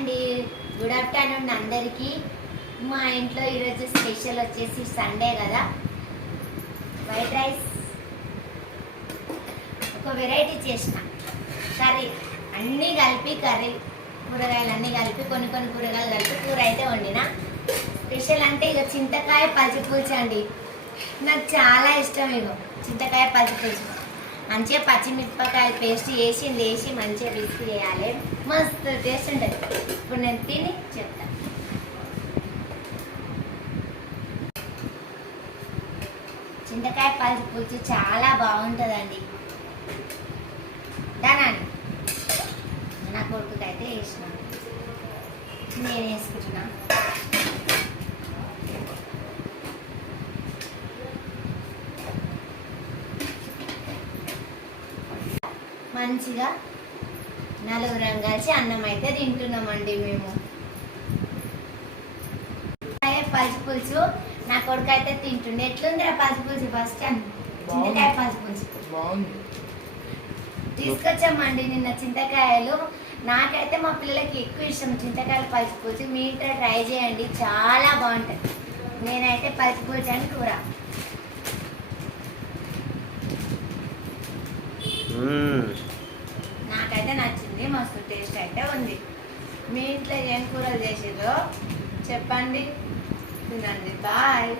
అండి, good afternoon అందరికీ. మా ఇంట్లో ఈరోజు స్పెషల్ వచ్చేసి సండే కదా, వైట్ రైస్ ఒక వెరైటీ చేసిన కర్రీ, అన్నీ కలిపి కర్రీ, కూరగాయలు అన్నీ కలిపి కొన్ని కూరగాయలు కలిపి కూర అయితే వండిన. స్పెషల్ అంటే ఇక చింతకాయ పచ్చిపులుసు అండి, నాకు చాలా ఇష్టం. ఇగో చింతకాయ పచ్చిపులుసు మంచిగా పచ్చిమిరపకాయలు పేస్ట్ వేసి మంచిగా బిస్కి చేయాలి, మస్తు టేస్ట్ ఉంటుంది. ఇప్పుడు నేను తిని చెప్తాను. చింతకాయ పచ్చిపులుసు చాలా బాగుంటుందండి. దానాన్ని నా కొడుకుకి అయితే వేసినాను, నేను వేసుకుంటున్నా. మంచిగా నలుగురం కలిసి అన్నం అయితే తింటున్నామండి మేము. పచ్చిపులుసు నా కొడుకు అయితే తింటుండే. ఎట్లుంది ఆ పచ్చిపులుసు? ఫస్ట్ చింతకాయ పచ్చిపులుసు తీసుకొచ్చామండి నిన్న చింతకాయలు. నాకైతే మా పిల్లలకి ఎక్కువ ఇష్టం చింతకాయల పచ్చిపులుసు. మీ ఇంట్లో ట్రై చేయండి, చాలా బాగుంటుంది. నేనైతే పచ్చిపులుసు అని కూర నాకైతే నచ్చింది, మస్తు టేస్ట్ అయితే ఉంది. మీ ఇంట్లో ఏం కూరలు చేసిర్రో చెప్పండి, తినండి. బాయ్.